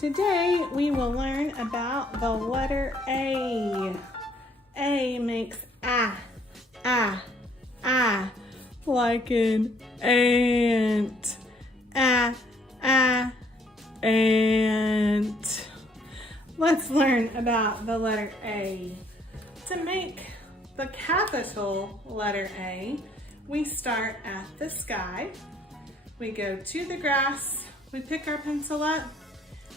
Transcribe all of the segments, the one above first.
Today we will learn about the letter A. A makes ah, like an ant. Ant. Let's learn about the letter A. To make the capital letter A, we start at the sky. We go to the grass, we pick our pencil up,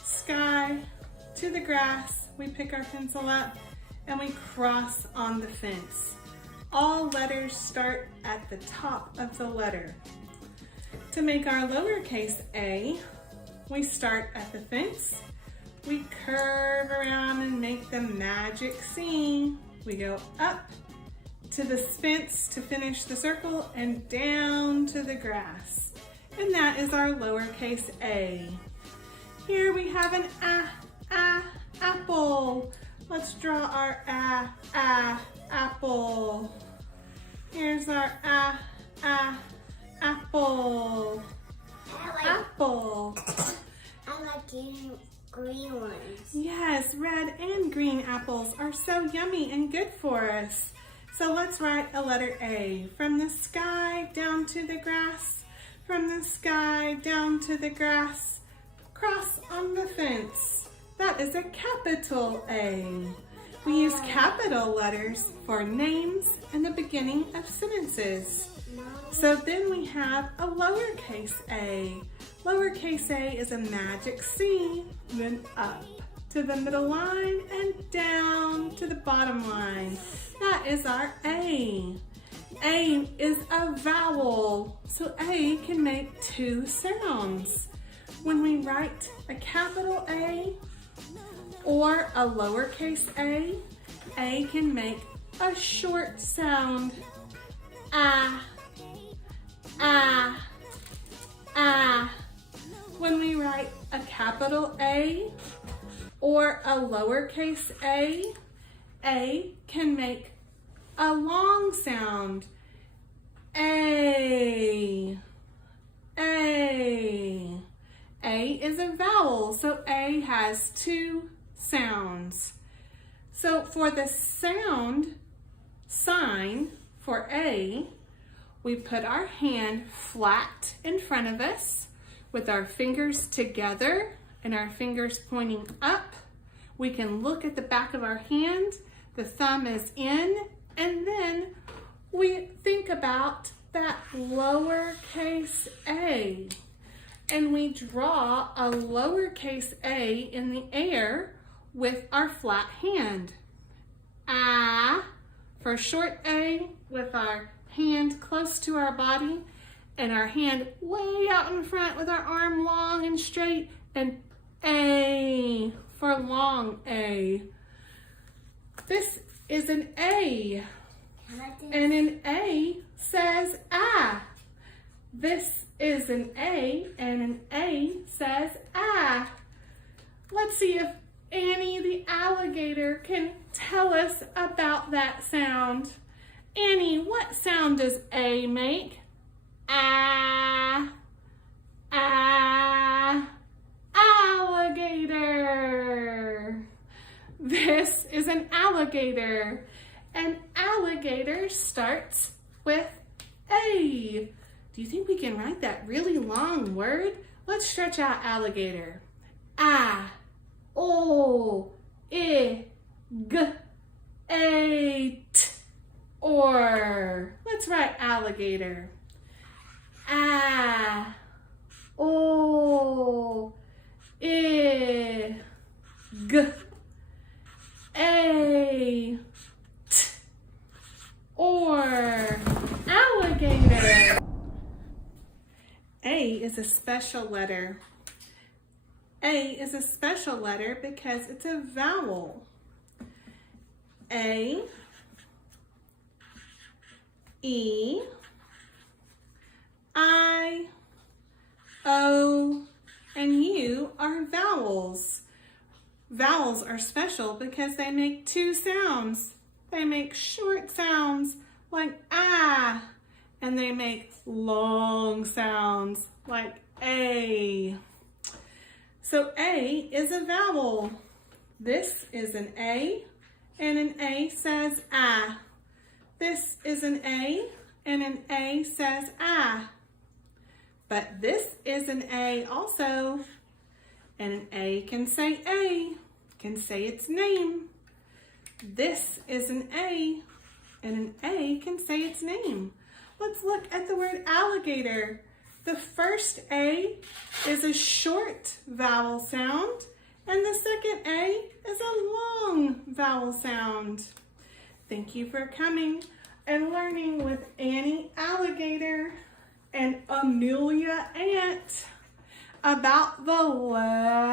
sky, to the grass, we pick our pencil up, and we cross on the fence. All letters start at the top of the letter. To make our lowercase a, we start at the fence, we curve around and make the magic C. We go up to the fence to finish the circle and down to the grass. And that is our lowercase a. Here we have an apple. Let's draw our apple. Here's our apple. Apple. I like green ones. Yes, red and green apples are so yummy and good for us. So let's write a letter A. From the sky down to the grass. From the sky down to the grass. Cross on the fence. That is a capital A. We use capital letters for names and the beginning of sentences. So then we have a lowercase a. Lowercase a is a magic C, then up to the middle line and down to the bottom line. That is our A. A is a vowel, so A can make two sounds. When we write a capital A or a lowercase a can make a short sound. When we write a capital A or a lowercase a can make a long sound. A is a vowel, so A has two sounds. So for the sound sign for A, we put our hand flat in front of us with our fingers together and our fingers pointing up. We can look at the back of our hand, the thumb is in, and then we think about that lowercase a. And we draw a lowercase a in the air with our flat hand. For short A with our hand close to our body and our hand way out in front with our arm long and straight, and A for long A. This is an A, and an A says ah. This is an A, and an A says ah. Let's see if Annie the alligator can tell us about that sound. Annie, what sound does A make? Alligator. This is an alligator. An alligator starts with A. Do you think we can write that really long word? Let's stretch out alligator. Or. Let's write alligator. Or alligator. A is a special letter. A is a special letter because it's a vowel. A, E, I, O, and U are vowels. Vowels are special because they make two sounds. They make short sounds like ah, and they make long sounds like A. So A is a vowel. This is an A, and an A says ah. This is an A, and an A says ah. But this is an A also, and an A can say A, can say its name. This is an A, and an A can say its name. Let's look at the word alligator. The first A is a short vowel sound, and the second A is a long vowel sound. Thank you for coming and learning with Annie Alligator and Amelia Ant about the letter